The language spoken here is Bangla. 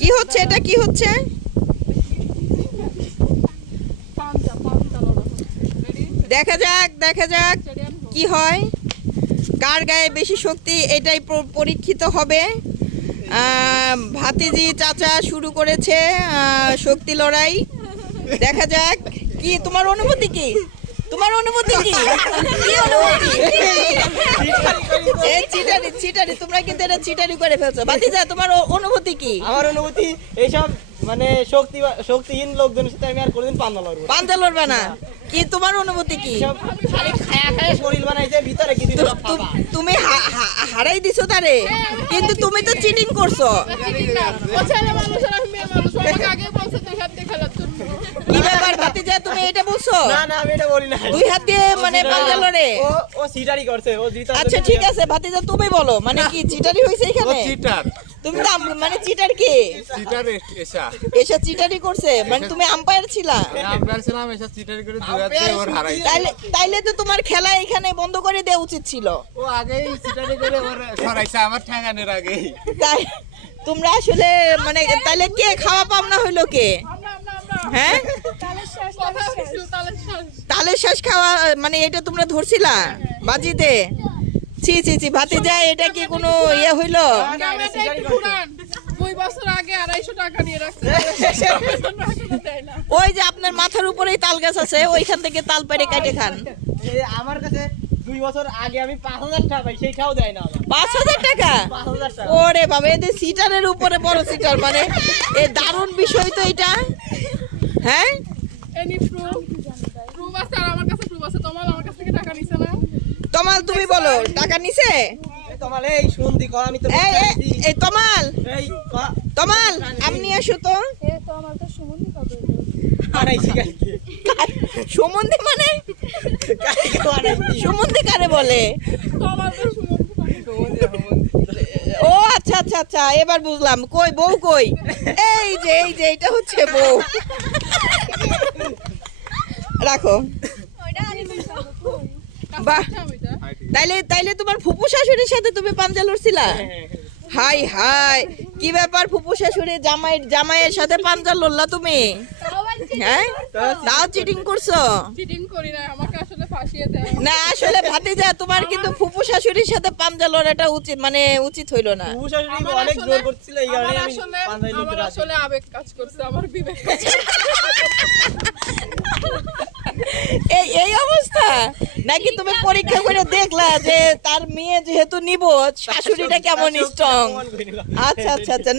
কি হচ্ছে এটা, কি হচ্ছে? দেখা যাক দেখা যাক কি হয়, কার গায়ে বেশি শক্তি এটাই পরীক্ষিত হবে। ভাতিজি চাচা শুরু করেছে শক্তি লড়াই। দেখা যাক কি তোমার অনুভূতি, কি তোমার অনুভূতি, কি কি অনুভূতি? চিটারি চিটারি, তোমরা কিন্তু এটা চিটারি করে ফেলছো। ভাতিজা তোমার অনুভূতি কি? আমার অনুভূতি এইসব মানে শক্তিহীন লোকজনের সাথে আমি আর কোনোদিন পাঞ্জা লড়বো না। পাঞ্জা লড়বে না? কি তোমার অনুভূতি কি? খালি খায়া খায়া শরীর বানাইছে, ভিতরে কি দিল? তুমি হারাই দিছো তারে, কিন্তু তুমি তো চিটিং করছো। কি ব্যাপার ভাতিজা, তুমি এটা বলছো? না না, আমি এটা বলি না। দুই হাত দিয়ে মানে পাঞ্জা লড়ে? ও সিটারি করছে, ও জিতা। আচ্ছা ঠিক আছে ভাতিজা, তুমি বলো মানে কি চিটারি হইছে এখানে? চিটার। তুমি তো মানে চিটার কি? চিটার এসা। এসা চিটারি করছে মানে তুমি আম্পায়ার ছিলা? আম্পায়ার ছিলাম, এসা চিটার করে দুই হাত দিয়ে ওর হারাই। তাইলে তো তোমার খেলা এখানে বন্ধ করে দেওয়া উচিত ছিল। ও আগেই চিটারি করে ওর সরাইছে আমার ঠ্যাঙ্গানের আগেই। তাই তোমরা আসলে মানে তাইলে কে খাওয়া পাওনা হইলো কে? হ্যাঁ, তালের শ্বাস খাওয়া মানে এটা তোমরা ধরছিলা বাজিতে? ছি ছি ছি ভাতিজা, এটা কি কোনো ইয়ে হইলো? ওই যে আপনার মাথার উপরেই তাল গাছ আছে, ওইখান থেকে তাল পেড়ে কাটে খান। আমার কাছে 2 বছর আগে আমি 5000 টাকা পাই, সেইটাও দেয় না আমার। 5000 টাকা? 5000 টাকা। ওরে বাবা, এদের সিটারের উপরে বড় সিটার, মানে এ দারুণ বিষয় তো এটা। হ্যাঁ, তমাল তুমি বলো, টাকা নিছে? তোমার এই শুনদি কর, আমি তো এই তমাল, এই তমাল আমনি আসো তো। হারাইছি কালকে। সুমন্দি মানে সুমন্দি কারে বলে? ও আচ্ছা আচ্ছা আচ্ছা, এবার বুঝলাম। কই বউ কই? এই যে এটা হচ্ছে বউ। রাখো। বাহ, তাইলে তোমার ফুপু শাশুড়ির সাথে তুমি পাঞ্জা লড়ছিলা? হাই হাই, কি ব্যাপার, ফুপু শাশুড়ি জামাইয়ের সাথে পাঞ্জা লড়লা তুমি? হ্যাঁ, তাও চিটিং করছো? চিটিং করি না, আমাকে আসলে ফাঁসিয়ে দেয়। না আসলে ভাতিজা, তোমার কিন্তু ফুপু শাশুড়ির সাথে পাঞ্জা লড়াটা উচিত মানে উচিত হইলো না। ফুপু শাশুড়ি অনেক জোর করছিল, এই কারণে আমি পাঞ্জাই লড়তে আমার রাজি। আসলে আবেগ কাজ করছে, আমার বিবেক কাজ এই অবস্থা নাকি? তুমি পরীক্ষা করে দেখলা যে তার মেয়ে যেহেতু নিব, শাশুড়িটা কেমন স্ট্রং? আচ্ছা আচ্ছা আচ্ছা।